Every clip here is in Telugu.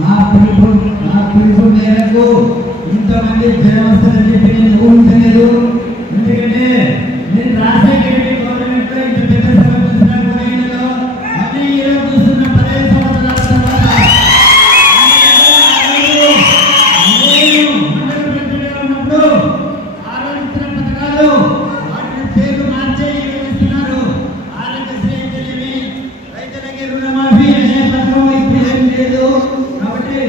మా పిలుపు మేరకు ఇంతమంది జనం వస్తారని చెప్పి నేను ఊహించలేదు. ఎందుకంటే నేను రాజశేఖర గవర్నమెంట్ లో ఇంత పెద్ద సభ చూసిన పోయినలో మళ్ళీ ఈరోజు చూస్తున్న 15 సంవత్సరాల తర్వాత ఉన్నప్పుడు ఆరోగ్య పథకాలు వాటిని పేర్లు మార్చే ఇస్తున్నారు. ఆరోగ్యశ్రీ తెలివి రైతులకి రుణమాఫీ అనే పథకం ఇప్పుడు ఏం లేదు. కాబట్టి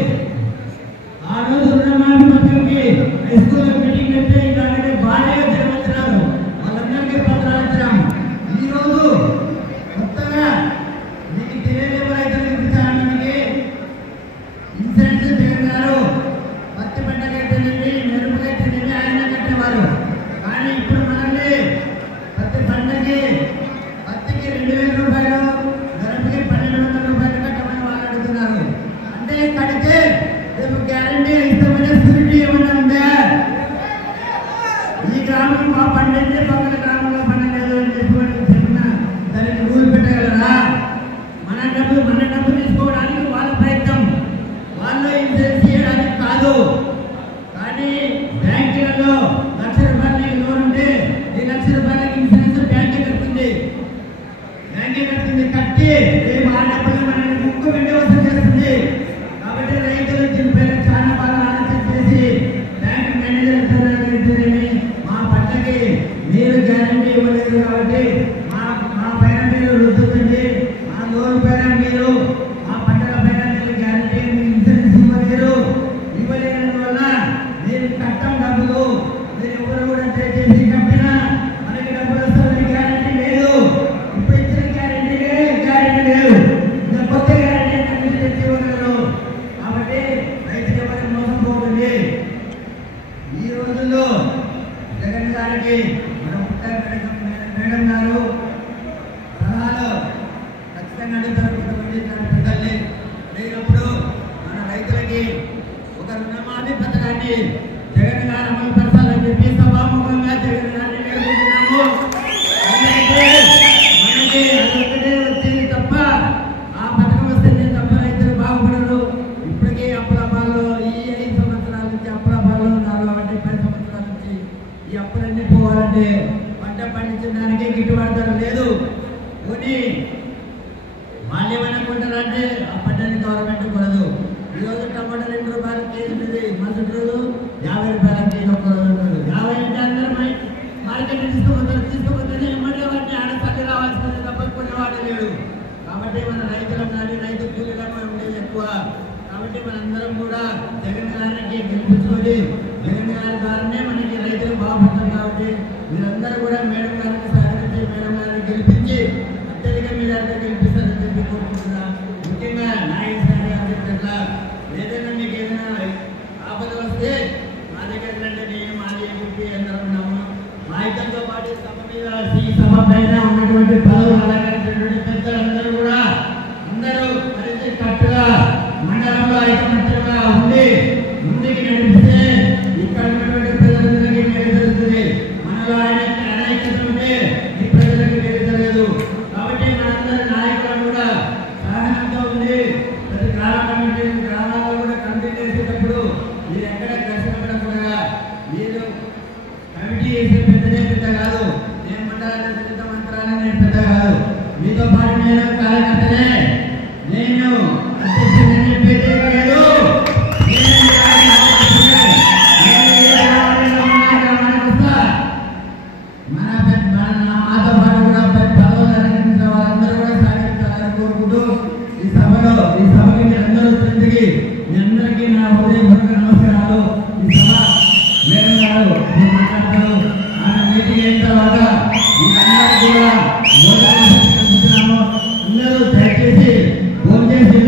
ఆ రోజు రుణమాఫీ పథకంకి హై స్కూల్ మీటింగ్ పెడితే ఇలాంటి భారీగా జరుగుతున్నారు. వాళ్ళందరికీ పత్రాలు ఇచ్చాం. ఈ రోజు కొత్తగా మీకు తెలియలేవు రైతులకు చాలామందికి ఇన్సూరెన్స్ జగన్నారు. పత్తి పంటకి తెలివి మెరుపుగా తెలివి ఆయన కట్టేవారు. కానీ ఇప్పుడు మనల్ని ప్రతి పంటకి పత్తికి 2000 రూపాయలు మెరుపుకి 1200 రూపాయలు కట్టమని వాళ్ళు అడుగుతున్నారు. అంటే కడితే రేపు గ్యారంటీ ఇస్తామనే స్యూరిటీ ఏమన్నా ఉందా? ఈ గ్రామం మా పండించి పక్కన గ్రామంలో పండలేదు అని చెప్పిన దానికి రూల్ పెట్టగలరా? మన డబ్బు తీసుకోవడానికి వాళ్ళ ప్రయత్నం, వాళ్ళు ఇన్సూరెన్స్ చేయడానికి కాదు. కానీ బ్యాంకులలో 1,00,000 రూపాయలకి లోన్ ఉంటే 2,00,000 రూపాయలకి ఇన్సూరెన్స్ బ్యాంకే కడుతుంది. కట్టి రేపు ఆ డబ్బులు మనకి ముక్కు వెండి వసూలు చేస్తుంది. కాబట్టి రైతులు దీనిపైన చాలా బాగా ఆలోచన చేసి బ్యాంక్ మేనేజర్ మా పంటకి మీరు గ్యారంటీ ఇవ్వలేదు కాబట్టి మా పైన మీరు రుద్దుతుంది, మా లోన్ పైన మీరు మా పంటల పైన మీరు గ్యారంటీ ఇన్సూరెన్స్ ఇవ్వలేనందువల్ల మీరు కట్టం డబ్బులు మీరు ఎవరు కూడా చేసి కట్టినా మనకి డబ్బులు వస్తామని గ్యారంటీ లేదు. ఇప్పుడు ఇచ్చిన గ్యారంటీ లేదు, ఇంకా కొత్త గ్యారంటీ తెచ్చి ఇవ్వగలరు. కాబట్టి రైతులు ఎవరికి మోసం పోతుంది. ఈ రోజుల్లో జగన్ గారికి మేడం గారు సలహాలు ఖచ్చితంగా అడుగుతారు. పెద్దల్ని లేనప్పుడు మన రైతులకి ఒక రుణమాఫీ పథకాన్ని జగన్ గారు అమలు పరచాలని చెప్పి సభాముఖంగా జగన్ గారిని వేడుకుంటున్నాము. మనకి అదొక్కటే వచ్చింది తప్ప ఆ పథకం వస్తేనే తప్ప రైతులు బాగుపడరు. ఇప్పటికే అప్పులపాలు ఈ 5 సంవత్సరాల నుంచి అప్పులపాలు ఉన్నారు. కాబట్టి 10 సంవత్సరాల నుంచి ఈ అప్పులన్నీ పోవాలంటే పంట పండించడానికి గిట్టుబాటు ధర లేదు. పోనీ వాళ్ళు ఏమైనా కొంటారంటే ఆ పంటని గవర్నమెంట్ కొనదు. ఈరోజు టమాటా 2 రూపాయల కేజీ ఉంది, మరుసటి రోజు 50 రూపాయల కేజీ ఒక రోజు ఉంటుంది. 50 అంటే అందరూ మార్కెట్ తీసుకుపోతే ఎమ్మటే వాటిని ఆడ తల్లి రావాల్సింది తప్ప కొనేవాడే లేడు. కాబట్టి మన రైతులం కానీ రైతు కూలీలపై ఉండేది ఎక్కువ. కాబట్టి మనందరం కూడా జగన్ గారికి గెలిపించుకొని జగన్ గారి ద్వారానే మనకి రైతులు బాగుపడతాం. కాబట్టి మీరందరూ కూడా మేడం గారికి సహకరించి మేడం గారిని గెలిపించి అత్యధిక మీరంతా గెలిపిస్తారని చెప్పి కోరుకుంటున్నా. ముఖ్యంగా నాగేశ్వర గారు చెప్పినట్లా ఏదైనా మీకు ఏదైనా ఆపదలు వస్తే మా దగ్గర నేను మాది అని చెప్పి అందరూ ఉన్నాము. మా ఇద్దరితో పాటు సభ మీద ఈ సభ పైన ఉన్నటువంటి పదవులు అలాగేటువంటి పెద్దలందరూ కూడా అందరూ కలిసి కట్టుగా మండలంలో ఐకమత్యంగా ఉండి ముందుకు నడిపిస్తే ఇక్కడ ఉన్నటువంటి ప్రజలందరికీ మేలు జరుగుతుంది. మనలో అనైక్యత ఉంటే ఈ ప్రజలకు మేలు జరగదు. కాబట్టి మనందరి నాయకులు కూడా సహనంతో ఉంది. ప్రతి గ్రామాల్లో కూడా కమిటీ చేసేటప్పుడు మీరు ఎక్కడ కష్టపడకుండా మీరు కమిటీ చేసే పెద్ద కాదు. నేను మండల మంత్రాన్ని నేను పెద్ద కాదు. మీతో పాటు నేను కార్యకర్తనే. నేను అధ్యక్షుడిని చెప్పేది లేదు. మాతో పాటు కూడా పదవులు అలంకరించిన వాళ్ళందరూ కూడా సహకరించాలని కోరుకుంటూ ఈ సభకి మీరందరూ తిరిగి మీ అందరికీ నా హృదయపూర్వక నమస్కారాలు. ఈ సభ మేడం గారు మాట్లాడతారు. ఆయన మీటింగ్ అయిన తర్వాత అందరూ కూడా అందరూ దయచేసి భోజనం చేసి